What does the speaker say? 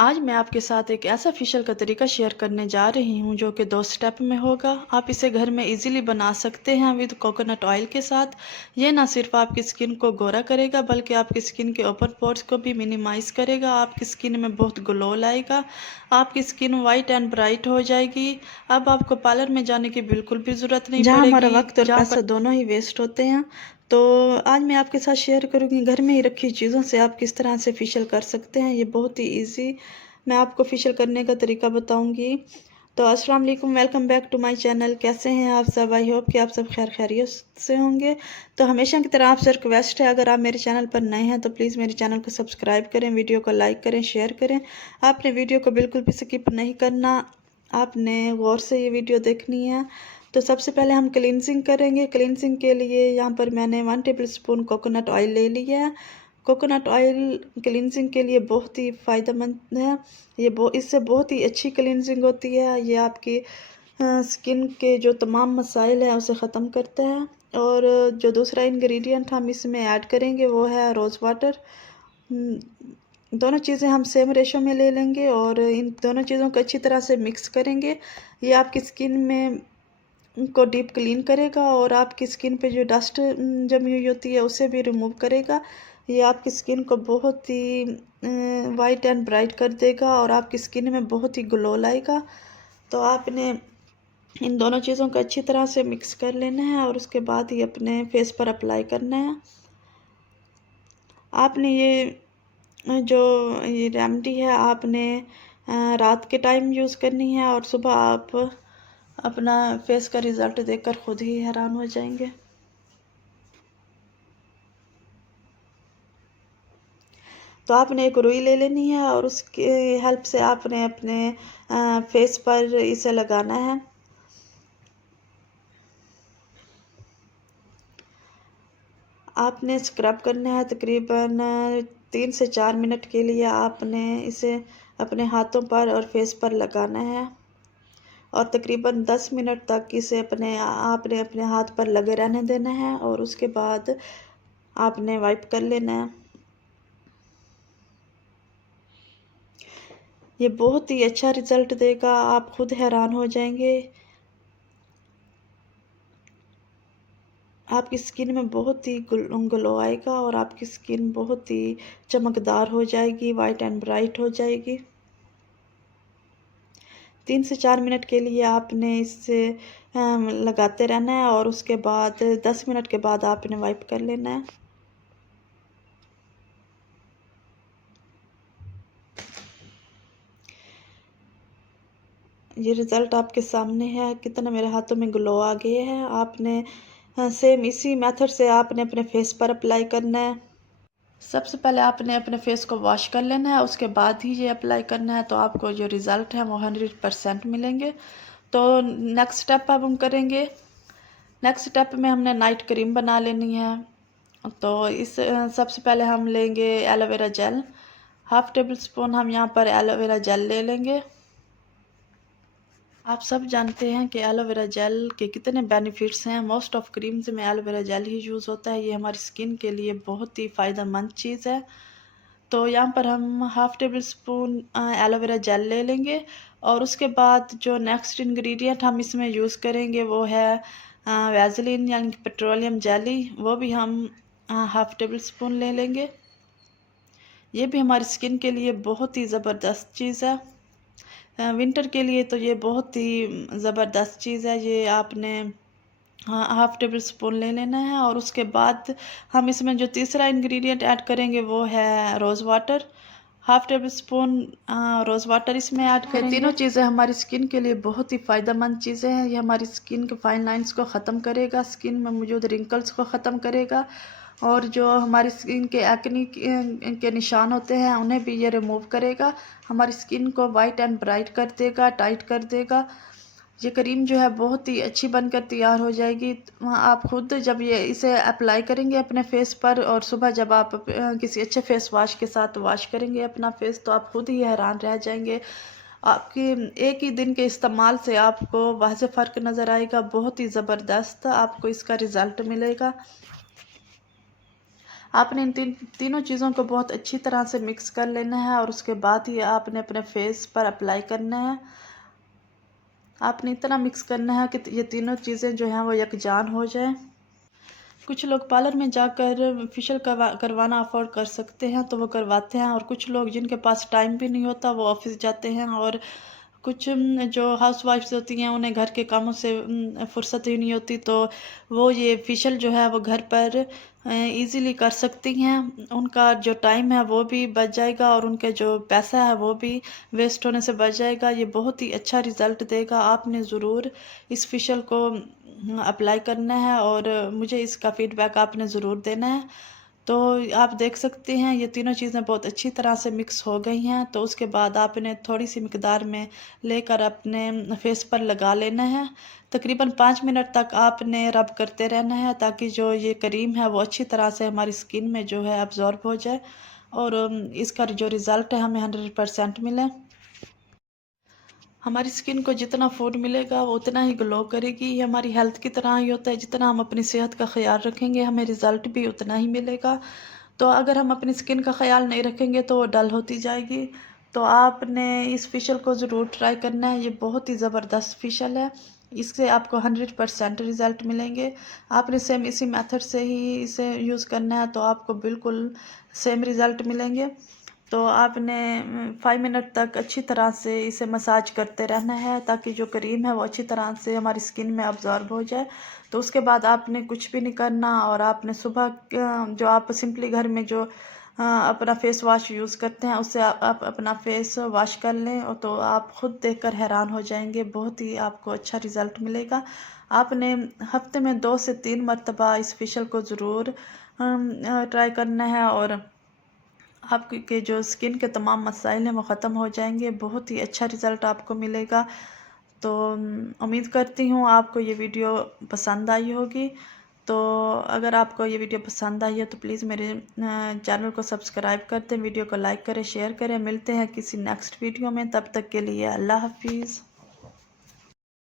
आज मैं आपके साथ एक ऐसा फेशियल का तरीका शेयर करने जा रही हूँ जो कि 2 स्टेप में होगा। आप इसे घर में इजीली बना सकते हैं विद कोकोनट ऑयल के साथ। ये ना सिर्फ आपकी स्किन को गोरा करेगा बल्कि आपकी स्किन के ओपन पोर्स को भी मिनिमाइज करेगा। आपकी स्किन में बहुत ग्लो लाएगा। आपकी स्किन वाइट एंड ब्राइट हो जाएगी। अब आपको पार्लर में जाने की बिल्कुल भी ज़रूरत नहीं जहाँ हमारा पड़ेगी। वक्त और पैसा दोनों ही वेस्ट होते हैं। तो आज मैं आपके साथ शेयर करूँगी घर में ही रखी चीज़ों से आप किस तरह से फेशियल कर सकते हैं। ये बहुत ही इजी मैं आपको फेशियल करने का तरीका बताऊँगी। तो अस्सलाम वालेकुम, welcome back to my channel. कैसे हैं आप सब? आई होप कि आप सब खैर खैरियत से होंगे। तो हमेशा की तरह आपसे रिक्वेस्ट है, अगर आप मेरे चैनल पर नए हैं तो प्लीज़ मेरे चैनल को सब्सक्राइब करें, वीडियो को लाइक करें, शेयर करें। आपने वीडियो को बिल्कुल भी स्किप नहीं करना, आपने गौर से ये वीडियो देखनी है। तो सबसे पहले हम क्लींजिंग करेंगे। क्लींजिंग के लिए यहाँ पर मैंने 1 टेबलस्पून कोकोनट ऑयल ले लिया है। कोकोनट ऑयल क्लींजिंग के लिए बहुत ही फ़ायदेमंद है। इससे बहुत ही अच्छी क्लींजिंग होती है। ये आपकी स्किन के जो तमाम मसाइल हैं उसे ख़त्म करता है। और जो दूसरा इंग्रेडिएंट हम इसमें ऐड करेंगे वो है रोज़ वाटर। दोनों चीज़ें हम सेम रेशो में ले लेंगे और इन दोनों चीज़ों को अच्छी तरह से मिक्स करेंगे। ये आपकी स्किन में को डीप क्लीन करेगा और आपकी स्किन पे जो डस्ट जमी हुई होती है उसे भी रिमूव करेगा। ये आपकी स्किन को बहुत ही वाइट एंड ब्राइट कर देगा और आपकी स्किन में बहुत ही ग्लो लाएगा। तो आपने इन दोनों चीज़ों को अच्छी तरह से मिक्स कर लेना है और उसके बाद ही अपने फेस पर अप्लाई करना है। आपने ये रेमेडी है आपने रात के टाइम यूज़ करनी है और सुबह आप अपना फेस का रिज़ल्ट देखकर खुद ही हैरान हो जाएंगे। तो आपने एक रुई ले लेनी है और उसकी हेल्प से आपने अपने फेस पर इसे लगाना है। आपने स्क्रब करना है तकरीबन 3 से 4 मिनट के लिए। आपने इसे अपने हाथों पर और फेस पर लगाना है और तकरीबन 10 मिनट तक इसे आपने अपने हाथ पर लगे रहने देना है और उसके बाद आपने वाइप कर लेना है। ये बहुत ही अच्छा रिज़ल्ट देगा, आप खुद हैरान हो जाएंगे। आपकी स्किन में बहुत ही ग्लो आएगा और आपकी स्किन बहुत ही चमकदार हो जाएगी, वाइट एंड ब्राइट हो जाएगी। 3 से 4 मिनट के लिए आपने इसे लगाते रहना है और उसके बाद 10 मिनट के बाद आपने वाइप कर लेना है। ये रिज़ल्ट आपके सामने है, कितना मेरे हाथों में ग्लो आ गया है। आपने सेम इसी मेथड से आपने अपने फेस पर अप्लाई करना है। सबसे पहले आपने अपने फेस को वॉश कर लेना है, उसके बाद ही ये अप्लाई करना है। तो आपको जो रिज़ल्ट है वो 100% मिलेंगे। तो नेक्स्ट स्टेप अब हम करेंगे। नेक्स्ट स्टेप में हमने नाइट क्रीम बना लेनी है। तो सबसे पहले हम लेंगे एलोवेरा जेल। 1/2 टेबल स्पून हम यहाँ पर एलोवेरा जेल ले लेंगे। आप सब जानते हैं कि एलोवेरा जेल के कितने बेनिफिट्स हैं। मोस्ट ऑफ क्रीम्स में एलोवेरा जेल ही यूज़ होता है। ये हमारी स्किन के लिए बहुत ही फ़ायदेमंद चीज़ है। तो यहाँ पर हम 1/2 टेबल स्पून एलोवेरा जेल ले लेंगे और उसके बाद जो नेक्स्ट इंग्रेडिएंट हम इसमें यूज़ करेंगे वो है वैसलीन यानी कि पेट्रोलियम जेली। वो भी हम 1/2 टेबल स्पून ले लेंगे। ये भी हमारी स्किन के लिए बहुत ही ज़बरदस्त चीज़ है। विंटर के लिए तो ये बहुत ही ज़बरदस्त चीज़ है। ये आपने 1/2 टेबल स्पून ले लेना है और उसके बाद हम इसमें जो तीसरा इंग्रेडिएंट ऐड करेंगे वो है rose water. 1/2 tablespoon rose water इसमें ऐड करेंगे। तीनों चीज़ें हमारी स्किन के लिए बहुत ही फ़ायदेमंद चीज़ें हैं। ये हमारी स्किन के फाइन लाइंस को ख़त्म करेगा, स्किन में मौजूद रिंकल्स को ख़त्म करेगा और जो हमारी स्किन के एक्ने के निशान होते हैं उन्हें भी ये रिमूव करेगा। हमारी स्किन को वाइट एंड ब्राइट कर देगा, टाइट कर देगा। ये क्रीम जो है बहुत ही अच्छी बनकर तैयार हो जाएगी। आप खुद जब इसे अप्लाई करेंगे अपने फेस पर और सुबह जब आप किसी अच्छे फेस वॉश के साथ वॉश करेंगे अपना फेस तो आप खुद ही हैरान रह जाएंगे। आपके एक ही दिन के इस्तेमाल से आपको वाज़े फ़र्क नज़र आएगा। बहुत ही ज़बरदस्त आपको इसका रिज़ल्ट मिलेगा। आपने इन तीनों चीज़ों को बहुत अच्छी तरह से मिक्स कर लेना है और उसके बाद ही आपने अपने फेस पर अप्लाई करना है। आपने इतना मिक्स करना है कि ये तीनों चीज़ें जो हैं वो यकजान हो जाए। कुछ लोग पार्लर में जाकर फेशियल करवाना अफोर्ड कर सकते हैं तो वो करवाते हैं, और कुछ लोग जिनके पास टाइम भी नहीं होता वो ऑफिस जाते हैं, और कुछ जो हाउसवाइफ्स होती हैं उन्हें घर के कामों से फुर्सत ही नहीं होती, तो वो ये फेशियल जो है वो घर पर इजीली कर सकती हैं। उनका जो टाइम है वो भी बच जाएगा और उनके जो पैसा है वो भी वेस्ट होने से बच जाएगा। ये बहुत ही अच्छा रिज़ल्ट देगा। आपने ज़रूर इस फेशियल को अप्लाई करना है और मुझे इसका फ़ीडबैक आपने ज़रूर देना है। तो आप देख सकते हैं ये तीनों चीज़ें बहुत अच्छी तरह से मिक्स हो गई हैं। तो उसके बाद आपने थोड़ी-सी मिकदार में लेकर अपने फेस पर लगा लेना है। तकरीबन 5 मिनट तक आपने रब करते रहना है ताकि जो ये क्रीम है वो अच्छी तरह से हमारी स्किन में जो है अब्ज़ॉर्ब हो जाए और इसका जो रिज़ल्ट है हमें 100% मिले। हमारी स्किन को जितना फूड मिलेगा वो उतना ही ग्लो करेगी। ये हमारी हेल्थ की तरह ही होता है, जितना हम अपनी सेहत का ख्याल रखेंगे हमें रिज़ल्ट भी उतना ही मिलेगा। तो अगर हम अपनी स्किन का ख्याल नहीं रखेंगे तो वो डल होती जाएगी। तो आपने इस फेशियल को ज़रूर ट्राई करना है। ये बहुत ही ज़बरदस्त फेशियल है। इससे आपको 100% रिज़ल्ट मिलेंगे। आपने सेम इसी मेथड से ही इसे यूज़ करना है तो आपको बिल्कुल सेम रिज़ल्ट मिलेंगे। तो आपने 5 मिनट तक अच्छी तरह से इसे मसाज करते रहना है ताकि जो क्रीम है वो अच्छी तरह से हमारी स्किन में अब्ज़ॉर्ब हो जाए। तो उसके बाद आपने कुछ भी नहीं करना और आपने सुबह जो आप सिंपली घर में जो अपना फेस वॉश यूज़ करते हैं उससे आप अपना फेस वॉश कर लें और तो आप खुद देखकर हैरान हो जाएंगे। बहुत ही आपको अच्छा रिज़ल्ट मिलेगा। आपने हफ्ते में 2 से 3 मरतबा इस फेशियल को ज़रूर ट्राई करना है और आपके जो स्किन के तमाम मसाइल हैं वो ख़त्म हो जाएंगे। बहुत ही अच्छा रिज़ल्ट आपको मिलेगा। तो उम्मीद करती हूँ आपको ये वीडियो पसंद आई होगी। तो अगर आपको ये वीडियो पसंद आई है तो प्लीज़ मेरे चैनल को सब्सक्राइब कर दें, वीडियो को लाइक करें, शेयर करें। मिलते हैं किसी नेक्स्ट वीडियो में, तब तक के लिए अल्लाह हाफिज़।